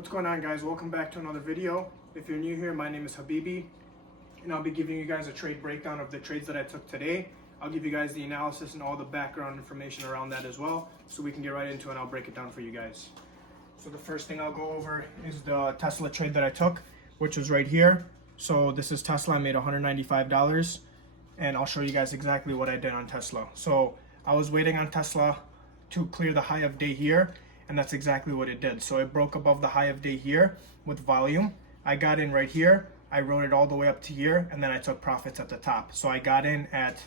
What's going on, guys? Welcome back to another video. If you're new here, my name is Habibi, and I'll be giving you guys a trade breakdown of the trades that I took today. I'll give you guys the analysis and all the background information around that as well, so we can get right into it and I'll break it down for you guys. So the first thing I'll go over is the Tesla trade that I took, which was right here. So this is Tesla. I made $195, and I'll show you guys exactly what I did on Tesla. So I was waiting on Tesla to clear the high of day here, and that's exactly what it did. So it broke above the high of day here with volume. I got in right here, I rode it all the way up to here, and then I took profits at the top. So I got in at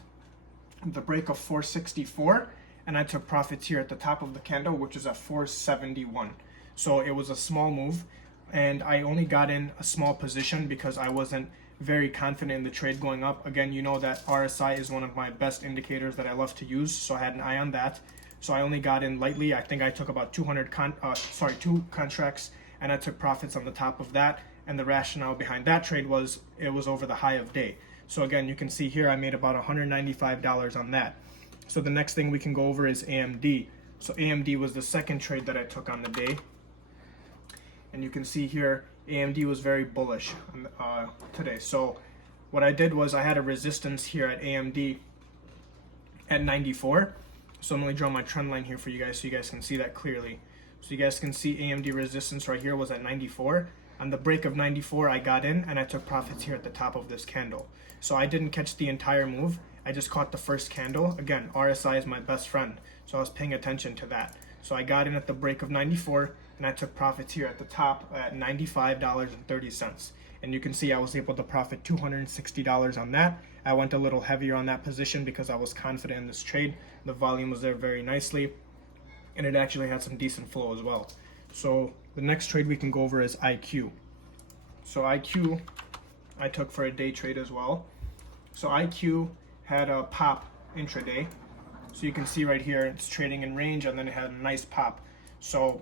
the break of 464, and I took profits here at the top of the candle, which is at 471. So it was a small move, and I only got in a small position because I wasn't very confident in the trade going up. Again, you know that RSI is one of my best indicators that I love to use, so I had an eye on that. So I only got in lightly. I think I took about two contracts, and I took profits on the top of that. And the rationale behind that trade was it was over the high of day. So again, you can see here I made about $195 on that. So the next thing we can go over is AMD. So AMD was the second trade that I took on the day. And you can see here AMD was very bullish today. So what I did was I had a resistance here at AMD at 94. So I'm going to draw my trend line here for you guys so you guys can see that clearly. So you guys can see AMD resistance right here was at 94. On the break of 94, I got in and I took profits here at the top of this candle. So I didn't catch the entire move. I just caught the first candle. Again, RSI is my best friend, so I was paying attention to that. So I got in at the break of 94 and I took profits here at the top at $95.30. And you can see I was able to profit $260 on that. I went a little heavier on that position because I was confident in this trade. The volume was there very nicely, and it actually had some decent flow as well. So the next trade we can go over is IQ. So IQ I took for a day trade as well. So IQ had a pop intraday. So you can see right here it's trading in range, and then it had a nice pop. So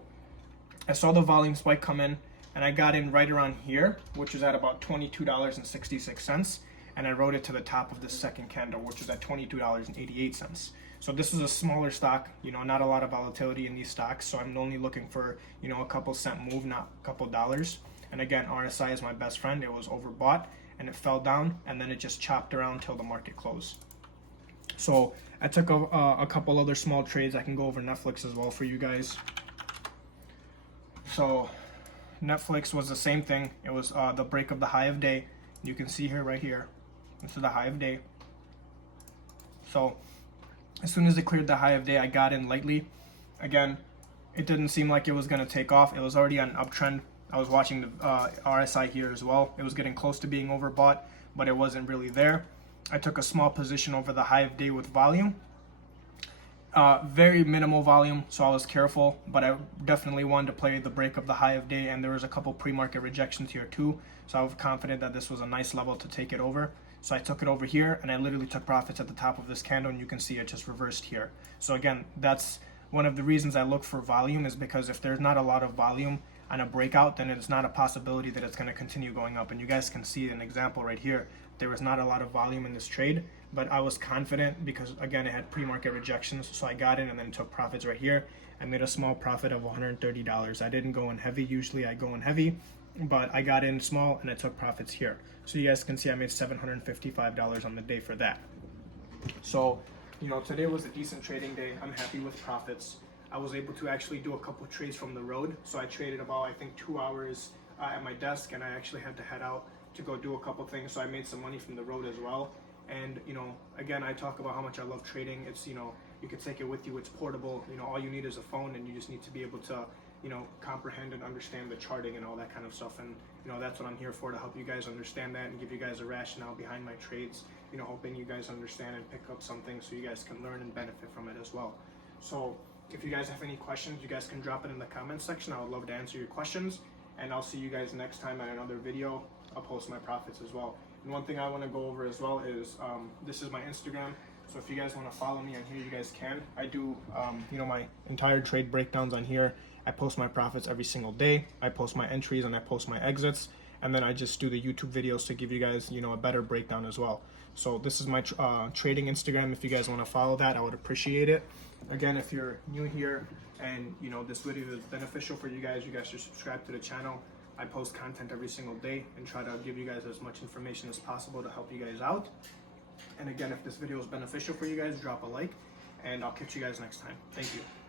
I saw the volume spike come in, and I got in right around here, which is at about $22.66, and I rode it to the top of the second candle, which is at $22.88. So this is a smaller stock, not a lot of volatility in these stocks, so I'm only looking for, a couple cent move, not a couple dollars. And again, RSI is my best friend. It was overbought, and it fell down, and then it just chopped around till the market closed. So I took a couple other small trades. I can go over Netflix as well for you guys. So Netflix was the same thing. It was the break of the high of day. You can see here, right here, this is the high of day. So as soon as it cleared the high of day, I got in lightly. Again, it didn't seem like it was going to take off. It was already on an uptrend. I was watching the RSI here as well. It was getting close to being overbought, but it wasn't really there. I took a small position over the high of day with volume. Very minimal volume, so I was careful, but I definitely wanted to play the break of the high of day, and there was a couple pre-market rejections here too, so I was confident that this was a nice level to take it over. So I took it over here, and I literally took profits at the top of this candle, and you can see it just reversed here. So again, that's one of the reasons I look for volume, is because if there's not a lot of volume on a breakout, then it's not a possibility that it's going to continue going up. And you guys can see an example right here. There was not a lot of volume in this trade, but I was confident because, again, it had pre-market rejections. So I got in and then took profits right here. I made a small profit of $130. I didn't go in heavy. Usually I go in heavy, but I got in small and I took profits here. So you guys can see I made $755 on the day for that. So, today was a decent trading day. I'm happy with profits. I was able to actually do a couple trades from the road. So I traded about, I think, 2 hours at my desk, and I actually had to head out to go do a couple things. So I made some money from the road as well. And, again, I talk about how much I love trading. It's, you can take it with you. It's portable. All you need is a phone, and you just need to be able to, comprehend and understand the charting and all that kind of stuff. And, that's what I'm here for, to help you guys understand that and give you guys a rationale behind my trades, hoping you guys understand and pick up something so you guys can learn and benefit from it as well. So if you guys have any questions, you guys can drop it in the comments section. I would love to answer your questions, and I'll see you guys next time at another video. I'll post my profits as well. And one thing I want to go over as well is this is my Instagram. So if you guys want to follow me on here, you guys can. I do my entire trade breakdowns on here. I post my profits every single day. I post my entries and I post my exits. and then I just do the YouTube videos to give you guys, you know, a better breakdown as well. So this is my trading Instagram. If you guys want to follow that, I would appreciate it. Again, if you're new here and you know this video is beneficial for you guys should subscribe to the channel. I post content every single day and try to give you guys as much information as possible to help you guys out. And again, if this video is beneficial for you guys, drop a like, and I'll catch you guys next time. Thank you.